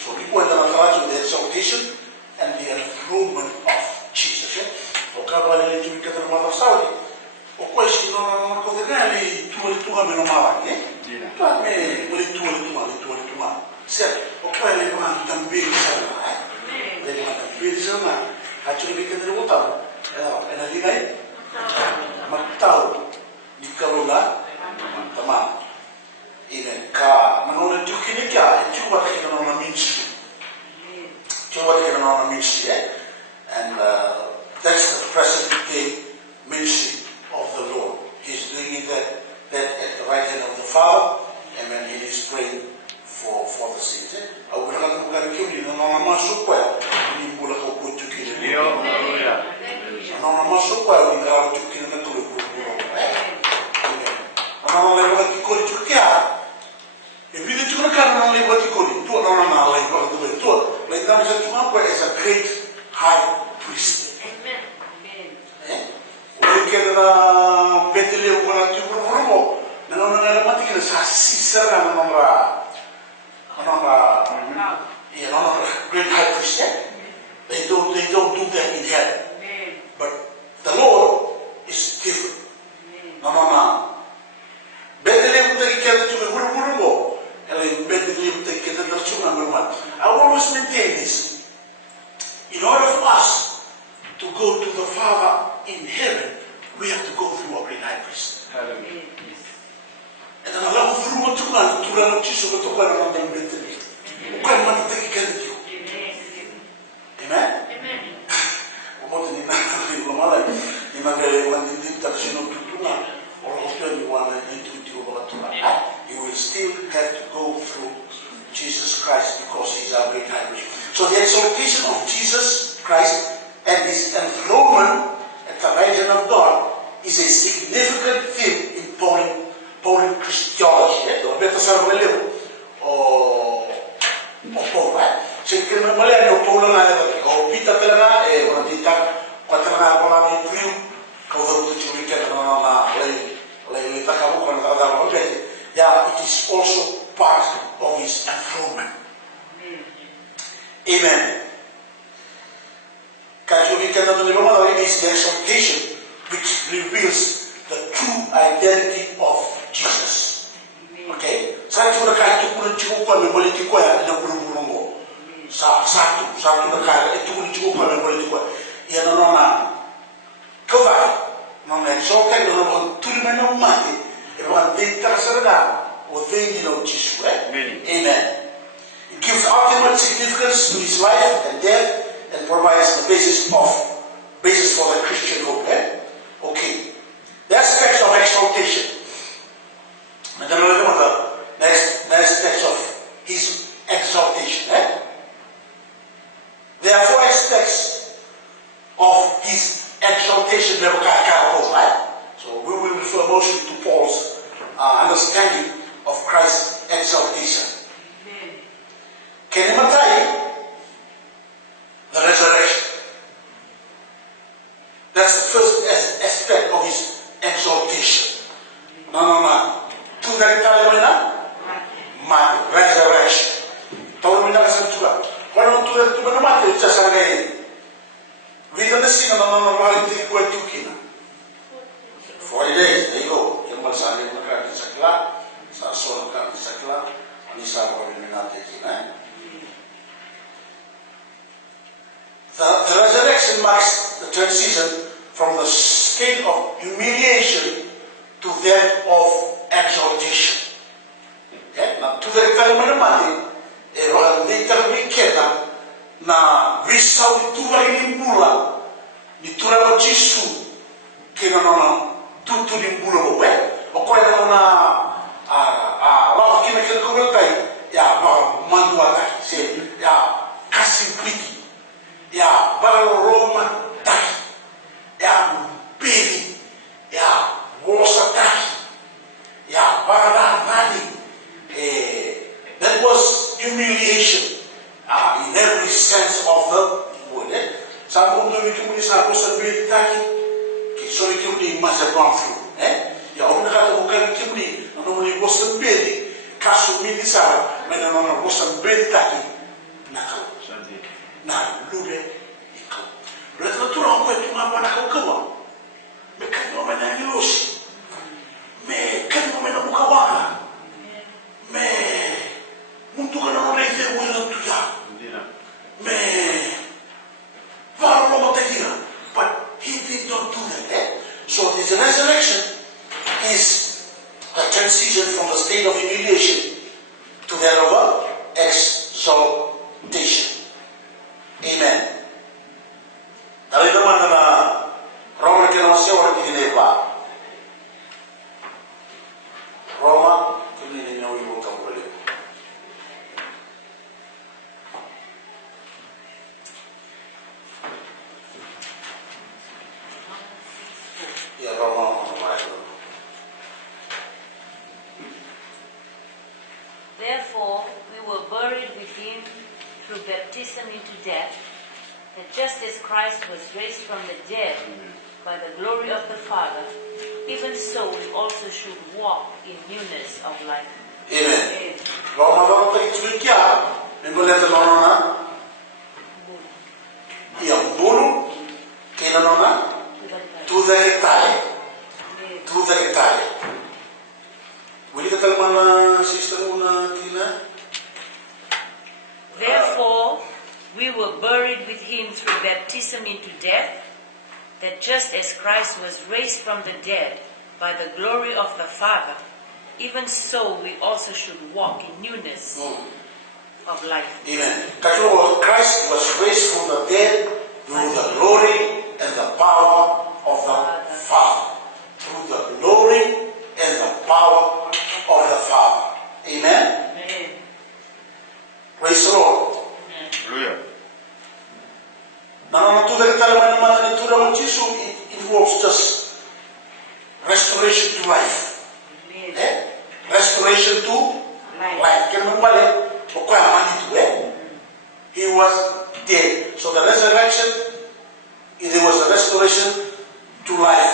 So we point out the exaltation and the enthronement of Jesus. O kabale le tumi kata mata saudi. O kwesi no ko ngani tu meno mala, Tu me tu. Se o kwele man tambi sana. Le man tambi sana. Hachu ni kata uta. Ena ligai. Matau di karola tama. Ine ka manone tukini kya chuwa kena na ministry. And that's the present day ministry of the Lord. He's doing it at the right hand of the Father, and then he is praying for the saints. I would like to go to you, no one must well, you will go to kill you. No one must well, we are to kill the two. If we do not only what you call it, to another like what do it to, like that is a great high priest. We can Bethlehem when I do Romo, and on another particular sister and great high priest. They don't do that in heaven. But the Lord is different. No. Bethlehem they can do Romo. I always maintain this. In order for us to go to the Father in heaven, we have to go through a great high priest. And then allow through to run to Jesus to go around them mentally. Amen? You will still have to go through Jesus Christ because he is our great high priest. So the exaltation of Jesus Christ and his enthronement at the right hand of God is a significant theme in Pauline Christology. Yeah, it is also part of his enthronement. Amen. It is the exaltation which reveals the true identity of Jesus. Okay? Satu itu pun cukup boleh dikuat. Ya nona kau non exalted non turun mati. Everyone think or thinking of Jesus. Amen. It gives ultimate significance to his life and death and provides the basis for the Christian hope. Okay. The aspects of exaltation. And then we'll look at the aspects of his exaltation. There are four aspects of his exaltation. So we will refer mostly to Paul's understanding of Christ's exaltation. Can you imagine the resurrection? That's the first aspect of his exaltation. No. To the resurrection. Why don't you matter? It's just again. We don't see no 40 days, there you go. The resurrection marks the transition from the state of humiliation to that of exaltation. Now, to the mati, na visau tua inimbula ni tura Jesu kena nona tutu inimbula bobe o koe na la kina kena koe ya ba mandua kai se ya kasimpiki ya balo Roma tai ya biri ya wosa tai ya bara nani that was humiliation in every sense of the word. Some of them will be possibly attacking. So you must have gone through. Ya only had to go and kill me, and only was a baby. kasu mili sawa mena nono rosan bentaki nakau na lube ikau la natura ko tu ngapa nakau kawa me kanyo mena ngilosi me kanyo mena mukawaka me muntu kana no reife wala tuya me varo mo tagira but he did not do that so this resurrection is a transition from the state of humiliation to that of exaltation. Amen. Dari teman na Roma kena masih orang tinggi ba. Roma kini ni nyawa ibu kamu balik. Ya Roma mana? Therefore, we were buried with him through baptism into death, that just as Christ was raised from the dead by the glory of the Father, even so we also should walk in newness of life. Amen. Roma loro per ikiya, ningolete loro na. Ya bulu, kena nona, tu the Italian. Will you tell my sister una Tina? Therefore, we were buried with him through baptism into death, that just as Christ was raised from the dead by the glory of the Father, even so we also should walk in newness of life. Amen. Christ was raised from the dead through the glory and the power of the Father. Through the glory and the power of the Father. Amen? Amen. Praise the Lord. Hallelujah. Now, it involves just restoration to life. Restoration to life. He was dead. So the resurrection, there was a restoration to life.